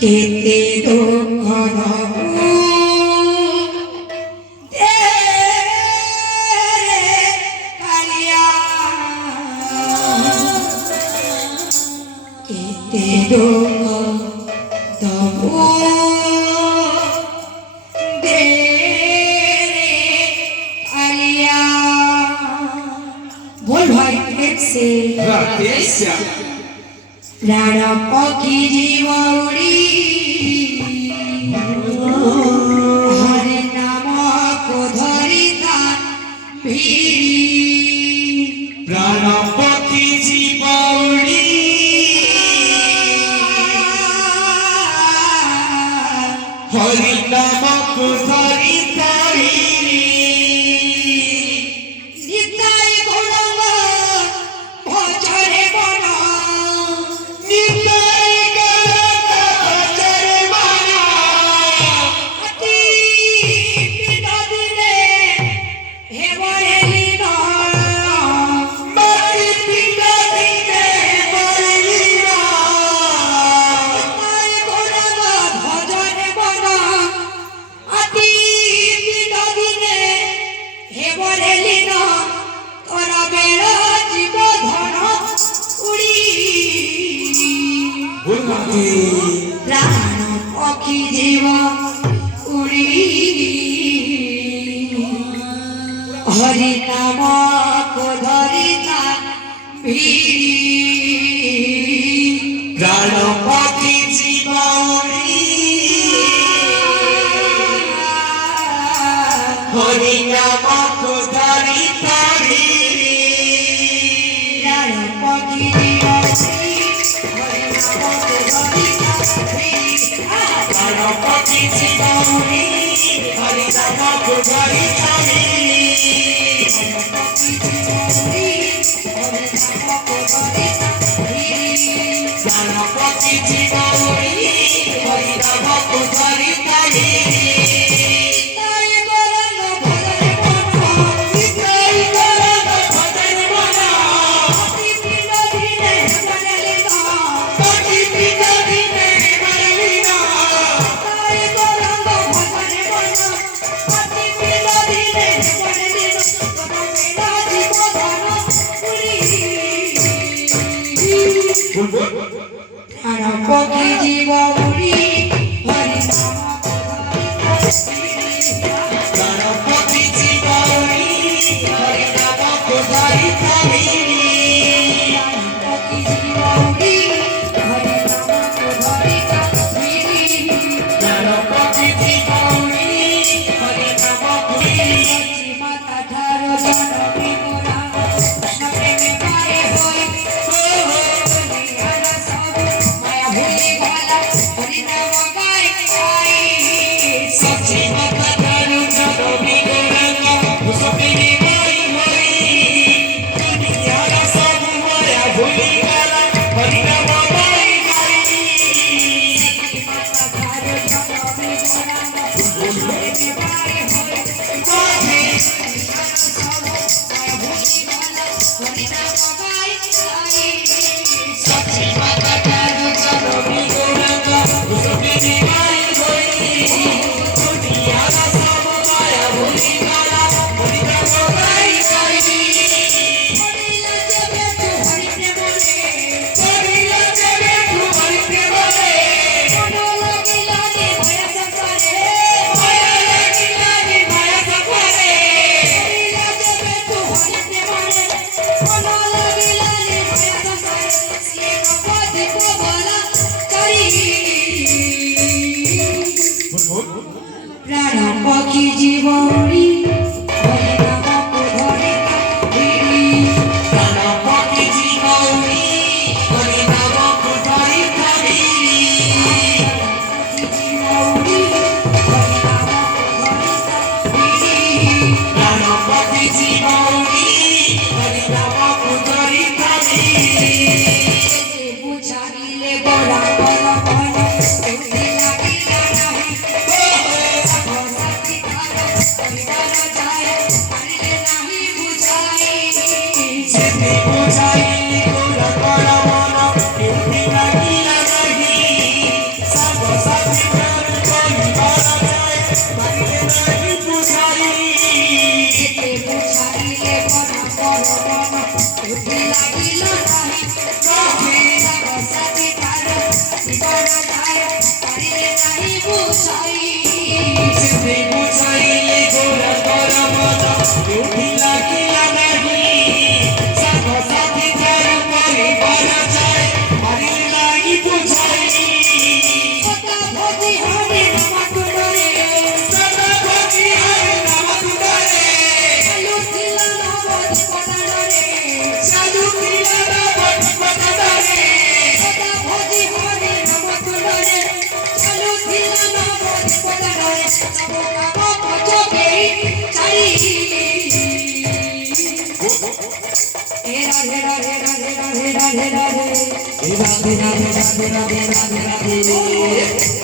কেতে দুঃখ কালিয়া কেতে দুঃখ দবু দে কালিয়া बोल भाई एक से प्राण पक्षी जीवड़ी हरे नाम को धरिता प्राण पक्षी जीवड़ी हरि नाम को धरिता प्राण पक्षी जीव उड़ी हरि नाम को धरिता प्राण पक्षी जीव उड़ी हरि नाम को धरिता प्राण पक्षी जीव पक्षी जीवनी हरि नाम को धरिता प्राण पक्षी जीवनी हरि नाम को धरिता प्राण पक्षी जीव उड़ी हरि प्राण पक्षी जीवनी हरि नाम को धरिता प्राण पक्षी जीवनी हरि नाम को माता ठारो जनमी मोरा कृष्ण प्रेमे पाए होई माया भूली भाला हरि नाम गाय गाई सच्ची माता ठारू जनमी मोरा सपने माई होई दुनियार सब माया भूली गला हरि नाम गाई गाई माता ठारो जनमी मोरा कृष्ण प्रेमे पाए होई सच्ची माता ठारू जनमी मोरा सपने माई होई दुनियार सब माया भूली गला हरि नाम गाई गाई करिला जबे तू हरि प्रेम रे मनो लागिला नी माया संसारे माया लागिला नी माया संसारे करिला जबे तू हरि प्रेम रे मनो लागिला नी माया संसारे सिए न पद को बोला करी प्राण पक्षी जीव उड़ी हरि नाम को धरिता प्राण पक्षी जीवनी हरि नाम को धरिता प्राण पक्षी जीवनी हरि नाम को धरिता बुझाइले गोरा मन मन तुझे लागिला नहीं बुझाई রাধে রাধে রাধে রাধে রাধে রাধে রাধে রাধে রাধে রাধে রাধে রাধে